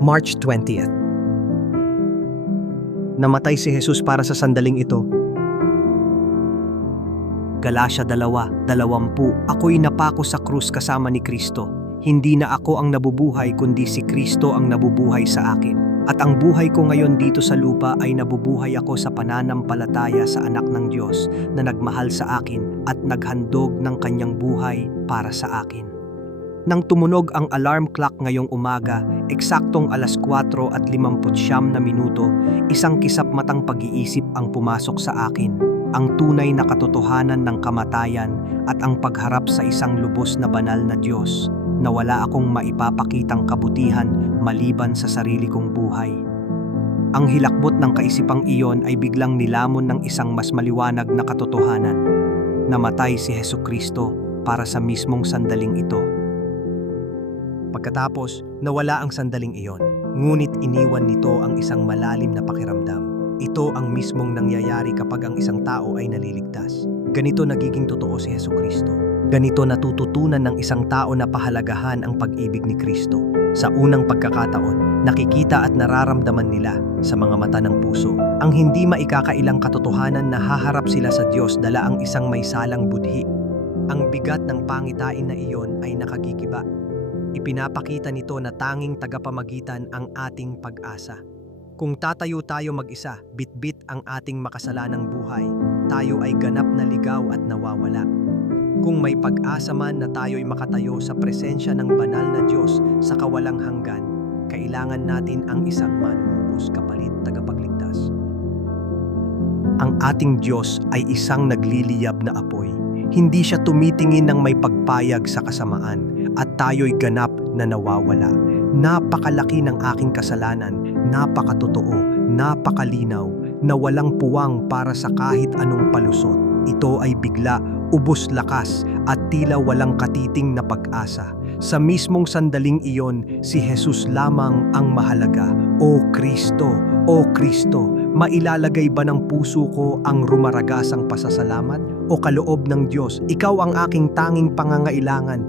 March 20th. Namatay si Jesus para sa sandaling ito. Galasya 2:20. Ako'y napako sa krus kasama ni Kristo. Hindi na ako ang nabubuhay kundi si Kristo ang nabubuhay sa akin. At ang buhay ko ngayon dito sa lupa ay nabubuhay ako sa pananampalataya sa anak ng Diyos na nagmahal sa akin at naghandog ng kanyang buhay para sa akin. Nang tumunog ang alarm clock ngayong umaga, eksaktong 4:59, isang kisap matang pag-iisip ang pumasok sa akin. Ang tunay na katotohanan ng kamatayan at ang pagharap sa isang lubos na banal na Diyos na wala akong maipapakitang kabutihan maliban sa sarili kong buhay. Ang hilakbot ng kaisipang iyon ay biglang nilamon ng isang mas maliwanag na katotohanan. Namatay si Hesukristo para sa mismong sandaling ito. Pagkatapos, nawala ang sandaling iyon, ngunit iniwan nito ang isang malalim na pakiramdam. Ito ang mismong nangyayari kapag ang isang tao ay naliligtas. Ganito nagiging totoo si Hesukristo. Ganito natututunan ng isang tao na pahalagahan ang pag-ibig ni Kristo. Sa unang pagkakataon, nakikita at nararamdaman nila sa mga mata ng puso ang hindi maikakailang katotohanan na haharap sila sa Diyos dala ang isang may salang budhi. Ang bigat ng pangitain na iyon ay nakagigiba. Ipinapakita nito na tanging tagapamagitan ang ating pag-asa. Kung tatayo tayo mag-isa, bitbit ang ating makasalanang buhay, tayo ay ganap na ligaw at nawawala. Kung may pag-asa man na tayo'y makatayo sa presensya ng banal na Diyos sa kawalang hanggan, kailangan natin ang isang manunubos kapalit tagapagligtas. Ang ating Diyos ay isang nagliliyab na apoy. Hindi siya tumitingin ng may pagpayag sa kasamaan at tayo'y ganap na nawawala. Napakalaki ng aking kasalanan, napakatotoo, napakalinaw, na walang puwang para sa kahit anong palusot. Ito ay bigla, ubos lakas at tila walang katiting na pag-asa. Sa mismong sandaling iyon, si Jesus lamang ang mahalaga. O Kristo, mailalagay ba ng puso ko ang rumaragasang pasasalamat? O kaloob ng Diyos, ikaw ang aking tanging pangangailangan,